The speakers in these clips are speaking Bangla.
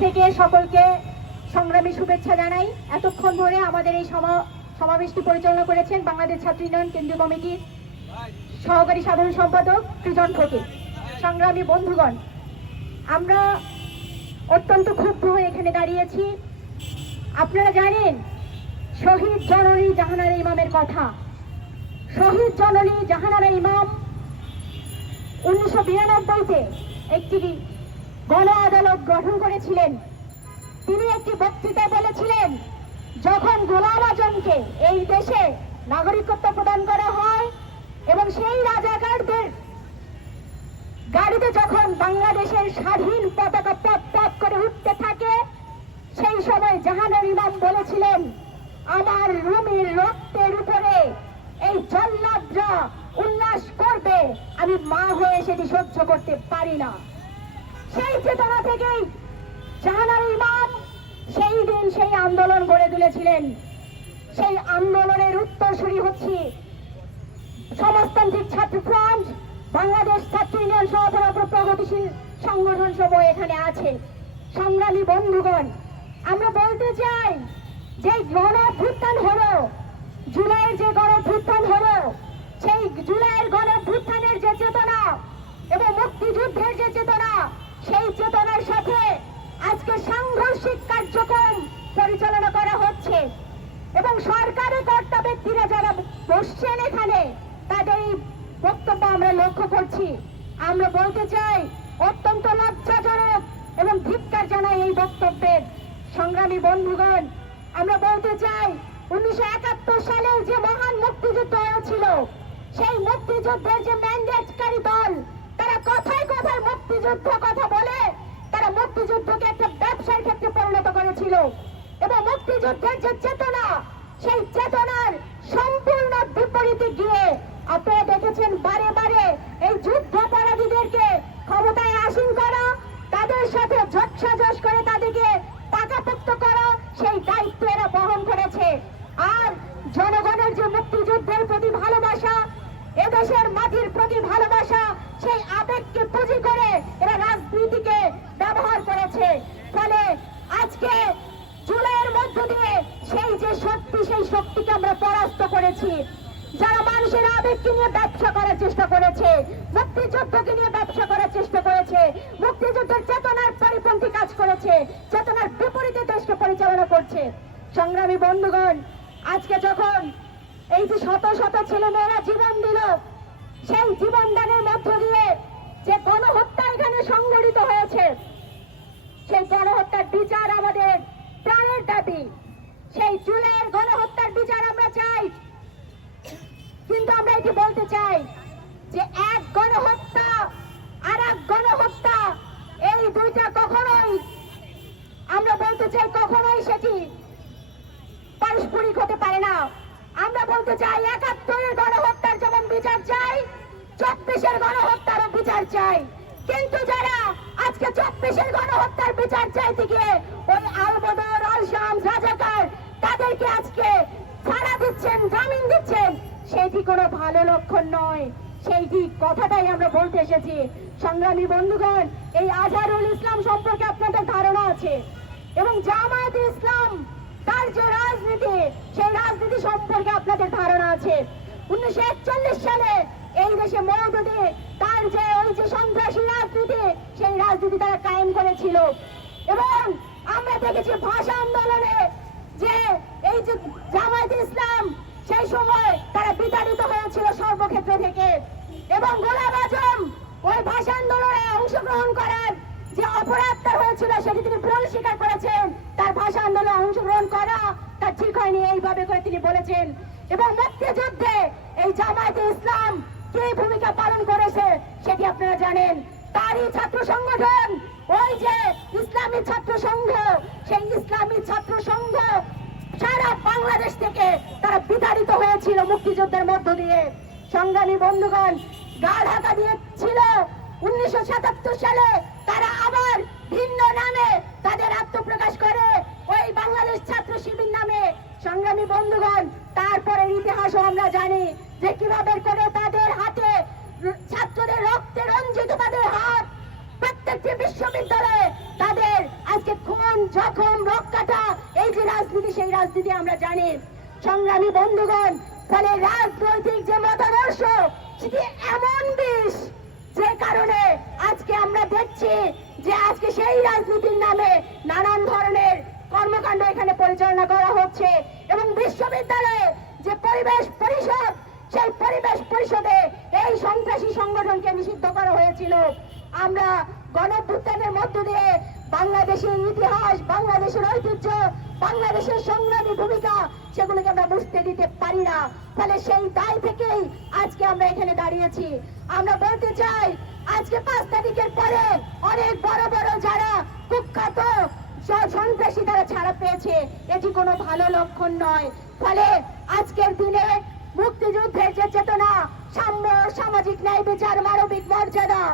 থেকে সকলকে সংগ্রামী শুভেচ্ছা জানাই। এতক্ষণ ধরে আমাদের এই সমা- সমাবেশটি পরিচালনা করেছেন বাংলাদেশ ছাত্র ইউনিয়ন কেন্দ্রীয় কমিটির সহকারী সাধারণ সম্পাদক সৃজন ফকির। সংগ্রামী বন্ধুগণ, আমরা অত্যন্ত ক্ষুব্ধ হয়ে এখানে দাঁড়িয়েছি। আপনারা জানেন, শহীদ জননী জাহানারা ইমামের কথা। শহীদ জননী জাহানারা ইমাম উনিশশো বিরানব্বইতে একটি গণ আদালত গঠন করেছিলেন। তিনি একটি বক্তৃতায় বলেছিলেন, যখন গোলাম আজমকে এই দেশে নাগরিকত্ব প্রদান করা হয় এবং সেই রাজাকারদের গাড়িতে যখন বাংলাদেশের স্বাধীন পতাকা পথ পথ করে উঠতে থাকে, সেই সময় জাহানুর ইমাম বলেছিলেন, আমার রুমির রক্তের উপরে এই জল্লাদরা উল্লাস করবে, আমি মা হয়ে সেটি সহ্য করতে পারি না। সেই চেতনা থেকেই জাহানার ইমাম সেই দিন সেই আন্দোলন গড়ে তুলেছিলেন। সেই আন্দোলনের উত্তরসূরি হচ্ছে সমাজতান্ত্রিক ছাত্র ফ্রন্ট, বাংলাদেশ ছাত্র ইউনিয়ন সহতরপ্র প্রগতিশীল সংগঠন সব এখানে আছে সংগ্রামী বন্ধুগণ, আমরা বলতে চাই যে গণ অভ্যুত্থান হলো, জুলাইয়ের যে গণ অভ্যুত্থান হলো, সেই জুলাইয়ের গণ অভ্যুত্থানের যে চেতনা এবং মুক্তিযুদ্ধের যে চেতনা সেই চেতনার সাথে আজকে সাংঘর্ষিক কার্যক্রম পরিচালনা করা হচ্ছে। এবং সরকারি কর্তা ব্যক্তিরা যারা বসছেন এখানে, তাদের এই বক্তব্য আমরা লক্ষ্য করছি। আমরা বলতে চাই, অত্যন্ত লজ্জাজনক এবং ধিক্কার জানাই এই বক্তব্যের সংগ্রামী বন্ধুগণ। আমরা বলতে চাই, উনিশশো একাত্তর সালের যে মহান মুক্তিযুদ্ধ হয়েছিল, সেই মুক্তিযুদ্ধের যে ম্যান্ডেটকারী দল মুক্তিযুদ্ধ কথা বলে তারা মুক্তিযুদ্ধকে একটা ব্যবসার ক্ষেত্রে পরিণত করেছিল। এবং মুক্তিযুদ্ধের যে চেতনা, সেই চেতনার সম্পূর্ণ বিপরীতে গিয়ে আপনারা দেখেছেন বারে বারে এই যুদ্ধ ক্ষমতায় আসীন করা, তাদের সাথে জটসাজস করে তাদেরকে পাকাপোক্ত করা, সেই দায়িত্ব এরা বহন করেছে। আর জনগণের যে মুক্তিযুদ্ধের প্রতি এদেশের মাটির প্রতি ভালোবাসা, সেই আবেগকে পুঁজি করে এরা রাজনীতিকে ব্যবহার করেছে। ফলে আজকে জুলাইয়ের মধ্য দিয়ে সেই যে শক্তি, সেই শক্তিকে আমরা পরাস্ত করেছি, যারা মানুষের আবেগকে নিয়ে ব্যবসা করার চেষ্টা করেছে, মুক্তিযুদ্ধকে নিয়ে ব্যবসা করার চেষ্টা করেছে, মুক্তিযুদ্ধের চেতনার পরিপন্থী কাজ করেছে, চেতনার বিপরীতে দেশকে পরিচালনা করছে। সংগ্রামী বন্ধুগণ, আজকে যখন এই যে শত শত ছেলে মেয়েরা জীবন দিল, সেই জীবন দানের মধ্য দিয়ে যে গণহত্যা এখানে সংঘটিত হয়েছে, সেই গণহত্যার বিচার আমাদের প্রাণের দাবি। সেই চুলের গণহত্যার বিচার আমরা চাই। কিন্তু আমরা এটি বলতে চাই যে এক গণহত্যা আর এক গণহত্যা বলতে চাই, একাত্তরের গণহত্যার যেমন বিচার চাই, চব্বিশের গণহত্যারও বিচার চাই। কিন্তু যারা আজকে চব্বিশের গণহত্যার বিচার চাইতে গিয়ে ওই আলবদর, আলশাম, রাজাকার, তাদেরকে আজকে ছাড়া দিচ্ছেন, জামিন দিচ্ছেন সেটি কোনো ভালো লক্ষণ নয়। সেইটি কথাটাই আমরা বলতে এসেছি। সংগ্রামী বন্ধুগণ, এই আজহারুল ইসলাম সম্পর্কে আপনাদের ধারণা আছে। এবং জামায়াত ইসলাম তার যে রাজনীতি, সেই রাজনীতি সম্পর্কে আপনাদের ধারণা আছে। উনিশশো একচল্লিশ সালে এই দেশে মৌদুদি তার যে ওই যে সন্ত্রাসী রাজনীতি, সেই রাজনীতি তারা কায়েম করেছিল। এবং আমরা দেখেছি ভাষা আন্দোলনে যে এই যে জামায়াত ইসলাম, সেই সময় তারা বিতাড়িত হয়েছিল সর্বক্ষেত্র থেকে। এবং গোলাম আজম ওই ভাষা আন্দোলনে অংশগ্রহণ করার যে অপরাধ হয়েছিল, সেটি তিনি ভুল স্বীকার করেছেন। তার ভাষা আন্দোলনে অংশগ্রহণ করা তার ঠিক হয়নি এইভাবে করে তিনি বলেছেন। এবং মুক্তিযুদ্ধে এই জামায়াতে ইসলাম কি ভূমিকা পালন করেছে সেটি আপনারা জানেন। তারই ছাত্র সংগঠন, ওই যে ইসলামী ছাত্র সংঘ, সেই ইসলামী ছাত্র সংঘ সারা বাংলাদেশ থেকে তারা বিতাড়িত হয়েছিল মুক্তিযুদ্ধের মধ্য দিয়ে। সংগ্রামী বন্ধুগণ গা ঢাকা দিয়েছিল। উনিশশো সাতাত্তর সালে তারা আবার ভিন্ন নামে তাদের আত্মপ্রকাশ করে ওই বাংলাদেশ ছাত্র শিবির নামে সংগ্রামী বন্ধুগণ তারপরের ইতিহাসও আমরা জানি যে কীভাবে করে তাদের হাতে ছাত্রদের রক্তে রঞ্জিত তাদের হাত, প্রত্যেকটি বিশ্ববিদ্যালয়ে তাদের আজকে খুন, জখম রক্কাটা এই যে রাজনীতি, সেই রাজনীতি আমরা জানি। সংগ্রামী বন্ধুগণ, ফলে রাজনৈতিক যে মতাদর্শ, সেটি এমন বিষ, যে কারণে আজকে আমরা দেখছি যে আজকে সেই রাজনীতির নামে নানান ধরনের কর্মকাণ্ড এখানে পরিচালনা করা হচ্ছে। এবং বিশ্ববিদ্যালয়ে যে পরিবেশ পরিষদে এই সন্ত্রাসী সংগঠনকে নিষিদ্ধ করা হয়েছিল। আমরা গণভ্যুত্থানের মধ্য দিয়ে বাংলাদেশের ইতিহাস, বাংলাদেশের ঐতিহ্য, বাংলাদেশের সংগ্রামী ভূমিকা, সেগুলোকে আমরা বুঝতে দিতে পারি না। ফলে সেই দায় থেকেই আজকে আমরা এখানে দাঁড়িয়েছি। আমরা বলতে চাই, আজকে পাঁচ তারিখের পরে অনেক বড় বড় যারা কুখ্যাত সন্ত্রাসী তারা ছাড়া পেয়েছে, এটি কোনো ভালো লক্ষণ নয়। ফলে আজকের দিনে মুক্তিযুদ্ধের যে চেতনা, সাম্য, সামাজিক ন্যায়, বিচার, মানবিক মর্যাদা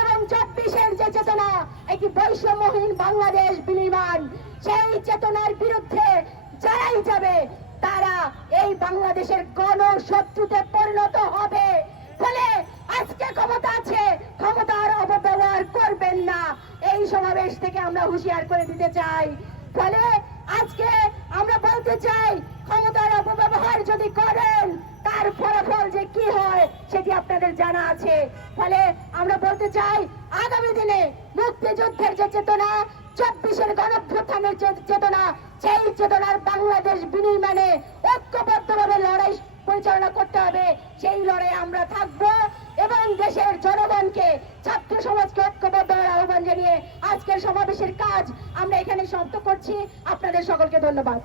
এবং চব্বিশের যে চেতনা, একটি বৈষম্যহীন বাংলাদেশ বিনির্মাণ, সেই চেতনার বিরুদ্ধে যারাই যাবে, তারা এই বাংলাদেশের গণশত্রুতে পরিণত হবে। ফলে আজকে ক্ষমতা আছে, ক্ষমতার অপব্যবহার করবেন না। এই সমাবেশ থেকে আমরা হুঁশিয়ার করে দিতে চাই। ফলে আজকে আমরা বলতে চাই, ক্ষমতার অপব্যবহার যদি করেন, তার ফলাফল যে কি হয় সেটি আপনাদের জানা আছে। ফলে আমরা বলতে চাই, আগামী দিনে মুক্তিযুদ্ধের যে চেতনা, চব্বিশের গণভ্যুত্থানের চেতনা, সেই চেতনার বাংলাদেশ বিনির্মাণে ঐক্যবদ্ধভাবে লড়াই পরিচালনা করতে হবে। সেই লড়াই আমরা থাকব। এবং দেশের জনগণকে, ছাত্র সমাজকে ঐক্যবদ্ধ আহ্বান জানিয়ে আজকের সমাবেশের কাজ আমরা এখানে সমাপ্ত করছি। আপনাদের সকলকে ধন্যবাদ।